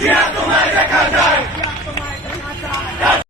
Yeah,